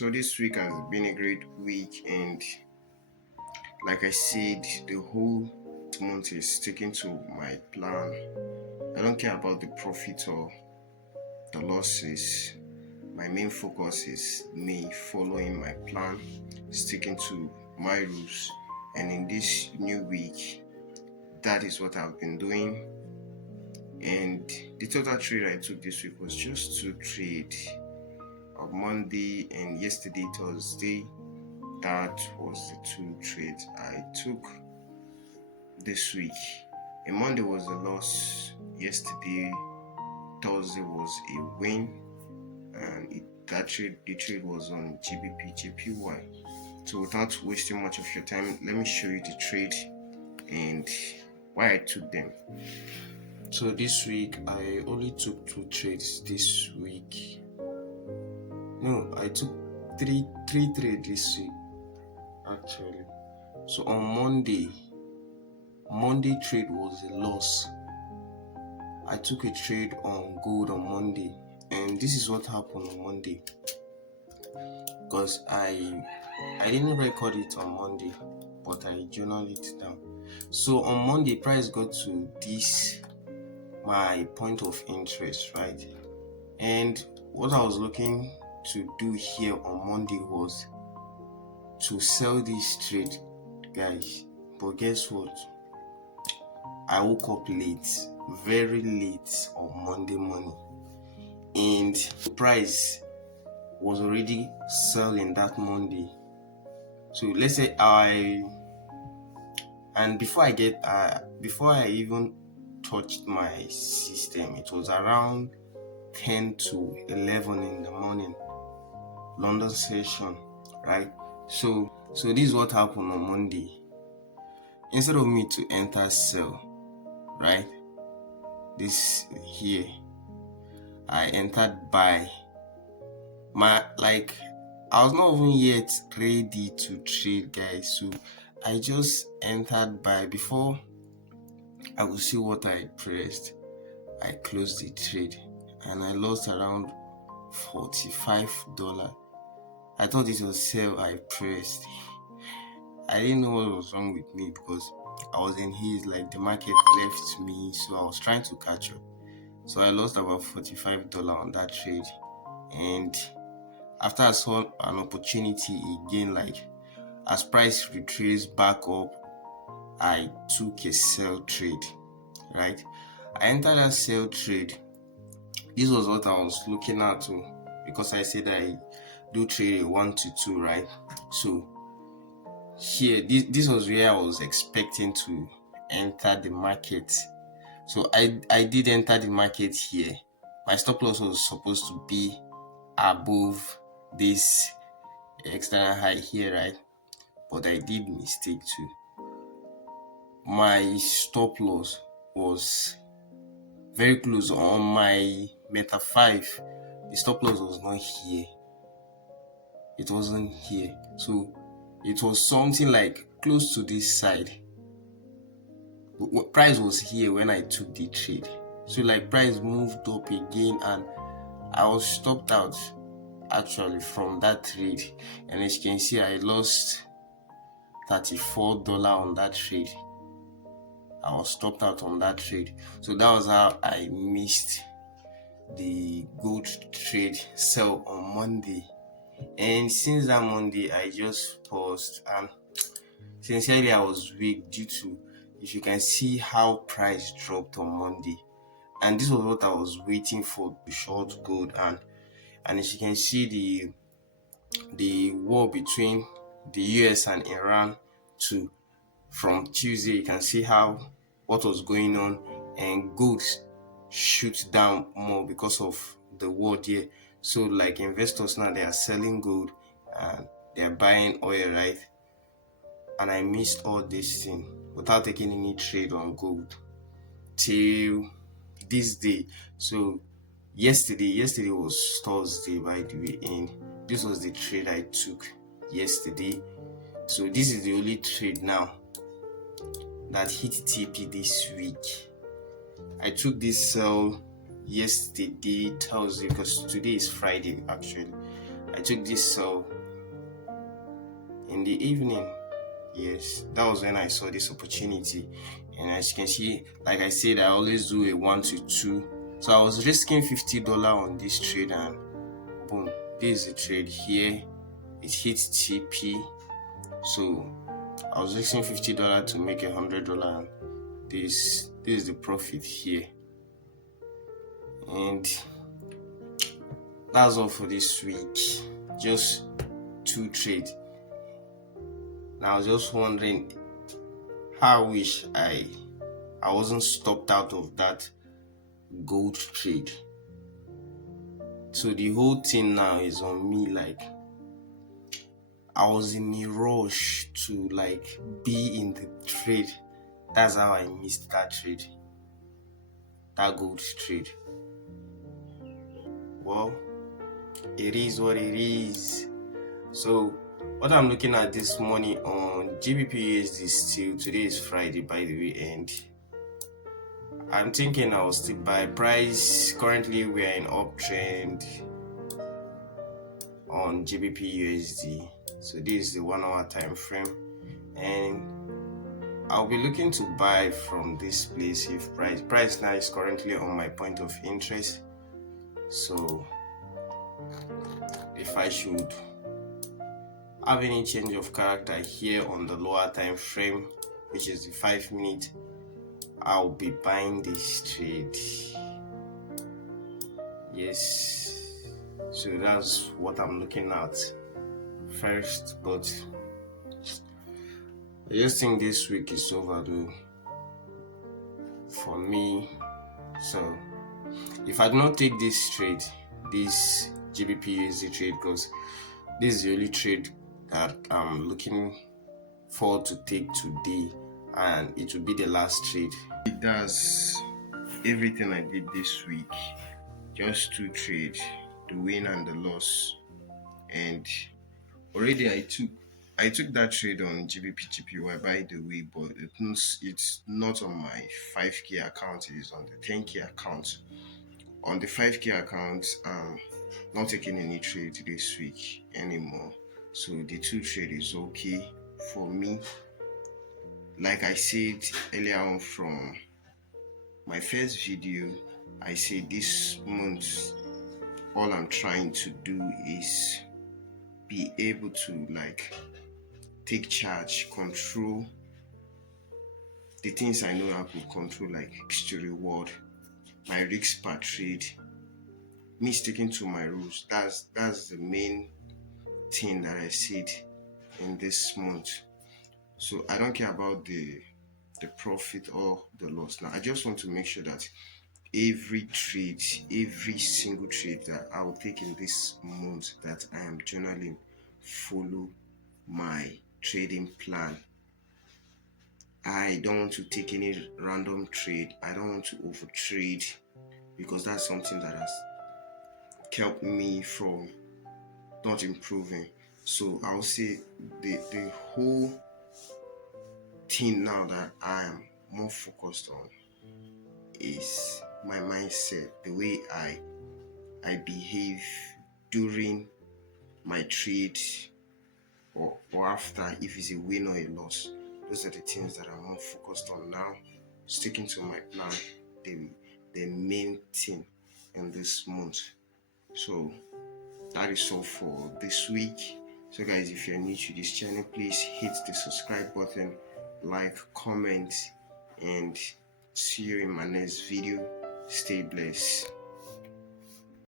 So this week has been a great week, and like I said, the whole month is sticking to my plan. I don't care about the profit or the losses. My main focus is me following my plan, sticking to my rules, and in this new week, that is what I've been doing. And the total trade I took this week was just two trades on Monday and yesterday, Thursday. That was the two trades I took this week. And Monday was a loss. Yesterday, Thursday was a win. And the trade was on GBP, JPY. So without wasting much of your time, let me show you the trade and why I took them. So this week I only took two trades this week. No, I took three trades this week actually. So on Monday trade was a loss. I took a trade on gold on Monday, and this is what happened on Monday, because I didn't record it on Monday, but I journaled it down. So on Monday, price got to this my point of interest, right? And what I was looking to do here on Monday was to sell this trade, guys. But guess what? I woke up late, very late on Monday morning, and price was already selling that Monday. So let's say before I even touched my system, it was around 10 to 11 in the morning, London session, right? So this is what happened on Monday. Instead of me to enter sell, right, this here, I entered buy. I was not even yet ready to trade, guys. So I just entered buy. Before I would see what I pressed, I closed the trade and I lost around $45. I thought it was sell I pressed. I didn't know what was wrong with me because I was in haze, like the market left me, so I was trying to catch up. So I lost about $45 on that trade. And after I saw an opportunity again, like as price retraced back up, I took a sell trade, right? I entered that sell trade. This was what I was looking at too, because I said I do trade a 1 to 2, right? So here, this was where I was expecting to enter the market. So I did enter the market here. My stop loss was supposed to be above this external high here, right? But I did mistake too. My stop loss was very close on my Meta 5. The stop loss was not here. It wasn't here. So it was something like close to this side. But price was here when I took the trade. So like price moved up again and I was stopped out actually from that trade. And as you can see, I lost $34 on that trade. I was stopped out on that trade. So that was how I missed the gold trade sell on Monday. And since that Monday, I just paused, and sincerely I was weak due to, if you can see how price dropped on Monday, and this was what I was waiting for to short gold. And as you can see, the war between the US and Iran too, from Tuesday, you can see what was going on, and gold shoot down more because of the war there. So like investors now, they are selling gold and they are buying oil, right? And I missed all this thing without taking any trade on gold till this day. So yesterday was Thursday, by the way, and this was the trade I took yesterday. So this is the only trade now that hit TP this week. I took this sell yesterday, Thursday, because today is Friday actually. I took this in the evening. Yes, that was when I saw this opportunity. And as you can see, like I said, I always do a 1 to 2. So I was risking $50 on this trade, and boom, this is the trade here. It hits TP. So I was risking $50 to make $100. This is the profit here. And that's all for this week. Just 2 trades. Now I was just wondering how I wish I wasn't stopped out of that gold trade. So the whole thing now is on me. Like, I was in a rush to be in the trade. That's how I missed that trade, that gold trade. Well, it is what it is. So what I'm looking at this morning on GBP USD still, today is Friday by the way, and I'm thinking I'll still buy. Price currently we are in uptrend on GBP USD. So this is the 1 hour time frame, and I'll be looking to buy from this place if price now is currently on my point of interest. So if I should have any change of character here on the lower time frame, which is the 5 minute, I'll be buying this trade. Yes, so that's what I'm looking at first. But I just think this week is overdue for me. So if I do not take this trade, this GBP USD trade, because this is the only trade that I'm looking forward to take today, and it will be the last trade. It does everything I did this week, just 2 trades, the win and the loss. And already I took that trade on GBP by the way, but it's not on my 5k account, it is on the 10k account. On the 5k account, not taking any trade this week anymore. So the 2 trade is okay for me. Like I said earlier on from my first video, I said this month all I'm trying to do is be able to take charge, control the things I know I could control, like risk to reward, my risk per trade, me sticking to my rules. That's the main thing that I said in this month. So I don't care about the profit or the loss. Now I just want to make sure that every single trade that I will take in this month, that I am journaling, follow my trading plan. I don't want to take any random trade. I don't want to overtrade, because that's something that has kept me from not improving. So I'll say the whole thing now that I am more focused on is my mindset, the way I behave during my trade or after, if it's a win or a loss. Those are the things that I'm more focused on now. Sticking to my plan, the main thing in this month. So that is all for this week. So guys, if you're new to this channel, please hit the subscribe button, like, comment, and see you in my next video. Stay blessed.